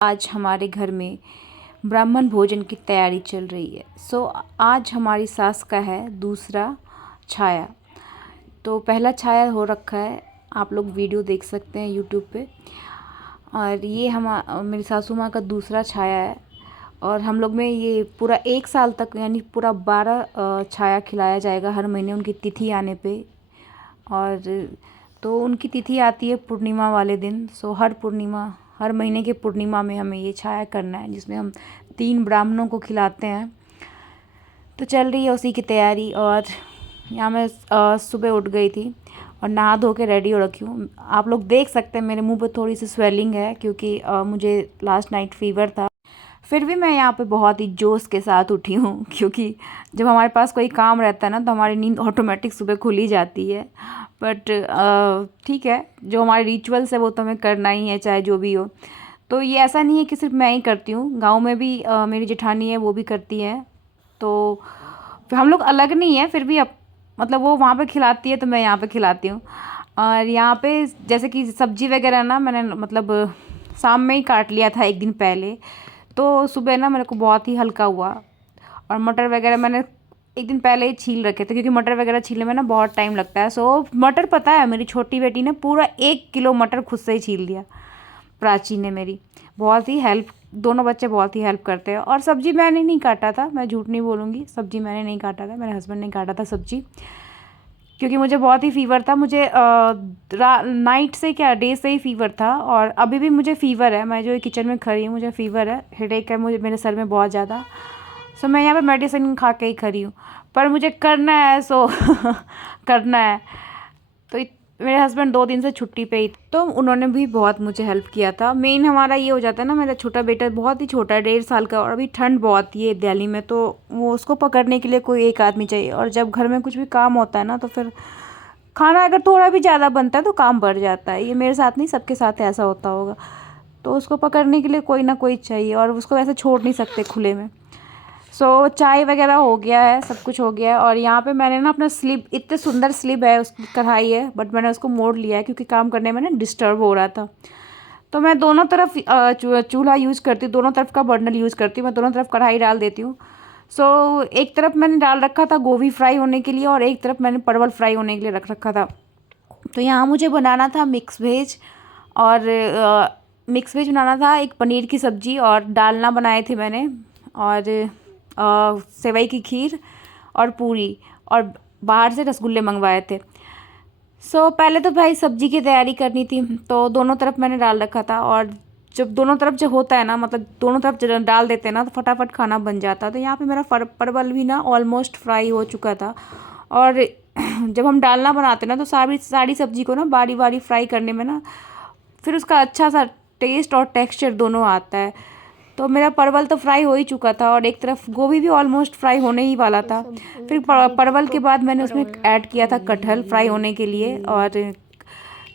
आज हमारे घर में ब्राह्मण भोजन की तैयारी चल रही है। आज हमारी सास का है दूसरा छाया। तो पहला छाया हो रखा है, आप लोग वीडियो देख सकते हैं यूट्यूब पे। और ये मेरी सासू माँ का दूसरा छाया है। और हम लोग में ये पूरा 1 साल तक यानी पूरा 12 छाया खिलाया जाएगा हर महीने उनकी तिथि आने पे। और तो उनकी तिथि आती है पूर्णिमा वाले दिन। हर महीने के पूर्णिमा में हमें ये छाया करना है, जिसमें हम 3 ब्राह्मणों को खिलाते हैं। तो चल रही है उसी की तैयारी। और यहाँ मैं सुबह उठ गई थी और नहा धो के रेडी हो रखी हूँ। आप लोग देख सकते हैं मेरे मुंह पे थोड़ी सी स्वेलिंग है, क्योंकि मुझे लास्ट नाइट फीवर था। फिर भी मैं यहाँ पे बहुत ही जोश के साथ उठी हूँ, क्योंकि जब हमारे पास कोई काम रहता है ना, तो हमारी नींद ऑटोमेटिक सुबह खुल ही जाती है। बट ठीक है, जो हमारे रिचुअल्स है वो तो हमें करना ही है, चाहे जो भी हो। तो ये ऐसा नहीं है कि सिर्फ मैं ही करती हूँ, गांव में भी मेरी जेठानी है, वो भी करती है। तो फिर हम लोग अलग नहीं है, फिर भी मतलब वो वहाँ पे खिलाती है तो मैं यहाँ पे खिलाती हूँ। और यहाँ पे जैसे कि सब्जी वगैरह ना मैंने मतलब शाम में ही काट लिया था एक दिन पहले। तो सुबह ना मेरे को बहुत ही हल्का हुआ। और मटर वगैरह मैंने एक दिन पहले ही छील रखे थे, क्योंकि मटर वगैरह छीलने में ना बहुत टाइम लगता है। मटर पता है, मेरी छोटी बेटी ने पूरा 1 किलो मटर खुद से ही छील दिया। प्राची ने मेरी बहुत ही हेल्प, दोनों बच्चे बहुत ही हेल्प करते हैं। और सब्जी मैंने नहीं काटा था, मैं झूठ नहीं बोलूँगी, सब्जी मैंने नहीं काटा था, मेरे हस्बैंड ने काटा था सब्जी। क्योंकि मुझे बहुत ही फ़ीवर था, मुझे नाइट से क्या डे से ही फ़ीवर था। और अभी भी मुझे फ़ीवर है, मैं जो किचन में खड़ी हूँ मुझे फ़ीवर है, हेडेक है मुझे मेरे सर में बहुत ज़्यादा। मैं यहाँ पे मेडिसिन खा के ही खड़ी हूँ, पर मुझे करना है करना है। तो मेरे हस्बैंड 2 दिन से छुट्टी पे ही, तो उन्होंने भी बहुत मुझे हेल्प किया था। मेन हमारा ये हो जाता है ना, मेरा छोटा बेटा बहुत ही छोटा है, 1.5 साल का, और अभी ठंड बहुत ही है दिल्ली में, तो वो उसको पकड़ने के लिए कोई एक आदमी चाहिए। और जब घर में कुछ भी काम होता है ना, तो फिर खाना अगर थोड़ा भी ज़्यादा बनता है तो काम बढ़ जाता है। ये मेरे साथ नहीं, सबके साथ ऐसा होता होगा। तो उसको पकड़ने के लिए कोई ना कोई चाहिए, और उसको ऐसे छोड़ नहीं सकते खुले में। चाय वगैरह हो गया है, सब कुछ हो गया है। और यहाँ पे मैंने ना अपना स्लिप, इतने सुंदर स्लिप है, उसकी कढ़ाई है, बट मैंने उसको मोड़ लिया है क्योंकि काम करने में ना डिस्टर्ब हो रहा था। तो मैं दोनों तरफ चूल्हा यूज़ करती हूँ, दोनों तरफ का बर्नर यूज़ करती हूँ, मैं दोनों तरफ कढ़ाई डाल देती हूँ। एक तरफ मैंने डाल रखा था गोभी फ्राई होने के लिए, और एक तरफ मैंने परवल फ्राई होने के लिए रख रखा था। तो यहाँ मुझे बनाना था मिक्स वेज। और मिक्स वेज बनाना था, एक पनीर की सब्ज़ी और डालना बनाए थे मैंने, और सेवई की खीर और पूरी, और बाहर से रसगुल्ले मंगवाए थे। पहले तो भाई सब्जी की तैयारी करनी थी, तो दोनों तरफ मैंने डाल रखा था। और जब दोनों तरफ जो होता है ना, मतलब दोनों तरफ जब डाल देते हैं ना, तो फटाफट खाना बन जाता है। तो यहाँ पे मेरा परवल भी ना ऑलमोस्ट फ्राई हो चुका था। और जब हम डालना बनाते ना, तो सारी सब्जी को ना बारी बारी फ्राई करने में ना, फिर उसका अच्छा सा टेस्ट और टेक्सचर दोनों आता है। तो मेरा परवल तो फ्राई हो ही चुका था, और एक तरफ गोभी भी ऑलमोस्ट फ्राई होने ही वाला था। फिर परवल के बाद मैंने उसमें ऐड किया था कटहल फ्राई होने के लिए। और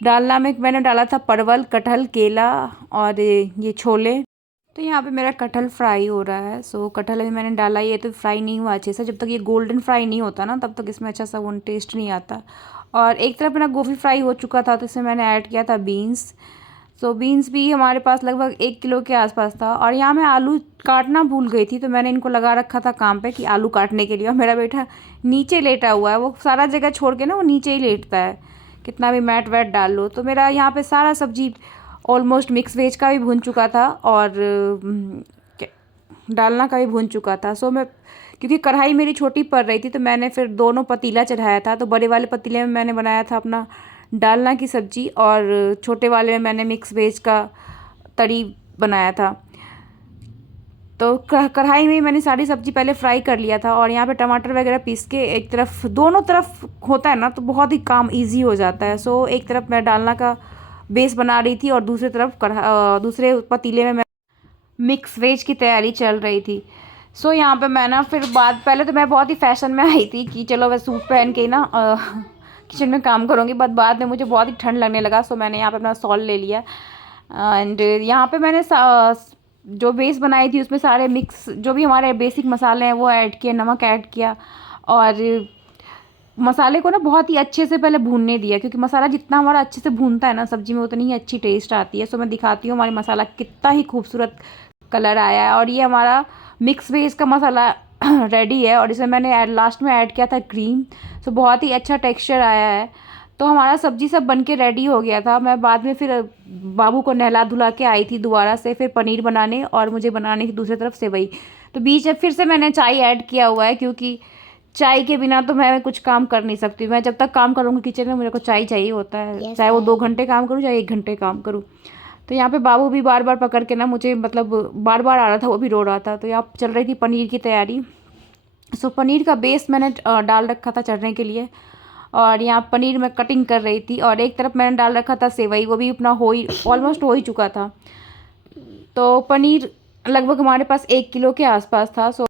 डालना में मैंने डाला था परवल, कटहल, केला और ये छोले। तो यहाँ पे मेरा कटहल फ्राई हो रहा है। कटहल भी मैंने डाला, ये तो फ्राई नहीं हुआ अच्छे से, जब तक ये गोल्डन फ्राई नहीं होता ना, तब तक इसमें अच्छा सा वो टेस्ट नहीं आता। और एक तरफ मेरा गोभी फ्राई हो चुका था, तो इसमें मैंने ऐड किया था बीन्स। बीन्स भी हमारे पास लगभग 1 किलो के आसपास था। और यहाँ मैं आलू काटना भूल गई थी, तो मैंने इनको लगा रखा था काम पे कि आलू काटने के लिए। और मेरा बेटा नीचे लेटा हुआ है, वो सारा जगह छोड़ के ना वो नीचे ही लेटता है, कितना भी मैट वैट डाल लो। तो मेरा यहाँ पे सारा सब्जी ऑलमोस्ट मिक्स वेज का भी भून चुका था, और डालना का भी भून चुका था। मैं, क्योंकि कढ़ाई मेरी छोटी पड़ रही थी, तो मैंने फिर दोनों पतीला चढ़ाया था। तो बड़े वाले पतीले में मैंने बनाया था अपना डालना की सब्ज़ी, और छोटे वाले में मैंने मिक्स वेज का तरी बनाया था। तो कढ़ाई में मैंने सारी सब्ज़ी पहले फ्राई कर लिया था। और यहाँ पे टमाटर वगैरह पीस के एक तरफ, दोनों तरफ होता है ना, तो बहुत ही काम इजी हो जाता है। एक तरफ मैं डालना का बेस बना रही थी, और दूसरी तरफ दूसरे पतीले में मैं मिक्स वेज की तैयारी चल रही थी। यहाँ पे मैं ना फिर पहले तो मैं बहुत ही फैशन में आई थी कि चलो मैं सूट पहन के ना किचन में काम करूँगी, बट बाद में मुझे बहुत ही ठंड लगने लगा। मैंने यहाँ पे अपना सॉल ले लिया, एंड यहाँ पे मैंने जो बेस बनाई थी उसमें सारे मिक्स जो भी हमारे बेसिक मसाले हैं वो ऐड किए, नमक ऐड किया, और मसाले को ना बहुत ही अच्छे से पहले भूनने दिया, क्योंकि मसाला जितना हमारा अच्छे से भूनता है ना सब्ज़ी में उतनी ही अच्छी टेस्ट आती है। सो मैं दिखाती हूँ हमारी मसाला कितना ही खूबसूरत कलर आया है। और ये हमारा मिक्स वेज का मसाला रेडी है, और इसमें मैंने लास्ट में ऐड किया था क्रीम। सो बहुत ही अच्छा टेक्सचर आया है। तो हमारा सब्ज़ी सब बन के रेडी हो गया था। मैं बाद में फिर बाबू को नहला धुला के आई थी दोबारा से, फिर पनीर बनाने और मुझे बनाने की दूसरी तरफ सेवई। तो बीच में फिर से मैंने चाय ऐड किया हुआ है, क्योंकि चाय के बिना तो मैं कुछ काम कर नहीं सकती। मैं जब तक काम करूँगी किचन में मुझे को चाय चाहिए होता है, चाहे वो 2 घंटे काम करूँ चाहे 1 घंटे काम करूँ। तो यहाँ पे बाबू भी बार बार पकड़ के ना मुझे, मतलब बार बार आ रहा था, वो भी रो रहा था। तो यहाँ चल रही थी पनीर की तैयारी। सो पनीर का बेस मैंने डाल रखा था चढ़ने के लिए, और यहाँ पनीर मैं कटिंग कर रही थी, और एक तरफ मैंने डाल रखा था सेवई, वो भी अपना ऑलमोस्ट हो ही चुका था। तो पनीर लगभग हमारे पास 1 किलो के आसपास था। सो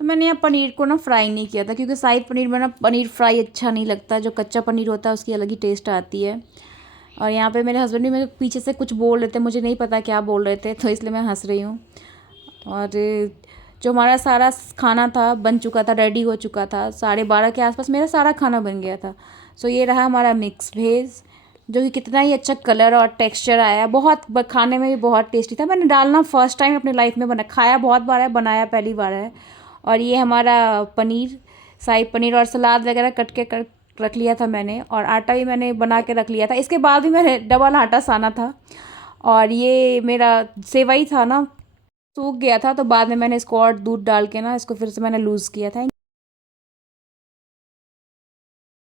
तो मैंने यहाँ पनीर को ना फ्राई नहीं किया था, क्योंकि शाही पनीर में ना पनीर फ्राई अच्छा नहीं लगता। जो कच्चा पनीर होता है उसकी अलग ही टेस्ट आती है। और यहाँ पे मेरे हस्बैंड भी मेरे पीछे से कुछ बोल रहे थे, मुझे नहीं पता क्या बोल रहे थे, तो इसलिए मैं हंस रही हूँ। और जो हमारा सारा खाना था बन चुका था, रेडी हो चुका था, 12:30 के आसपास मेरा सारा खाना बन गया था। सो ये रहा हमारा मिक्स वेज, जो कि कितना ही अच्छा कलर और टेक्सचर आया। बहुत खाने में भी बहुत टेस्टी था। मैंने डालना फर्स्ट टाइम अपनी लाइफ में बना, खाया बहुत बार है, बनाया पहली बार है। और ये हमारा पनीर, शाही पनीर, और सलाद वगैरह कट के रख लिया था मैंने, और आटा भी मैंने बना के रख लिया था। इसके बाद भी मैंने डबल आटा साना था। और ये मेरा सेवई था ना, सूख गया था, तो बाद में मैंने इसको और दूध डाल के ना इसको फिर से मैंने लूज़ किया था।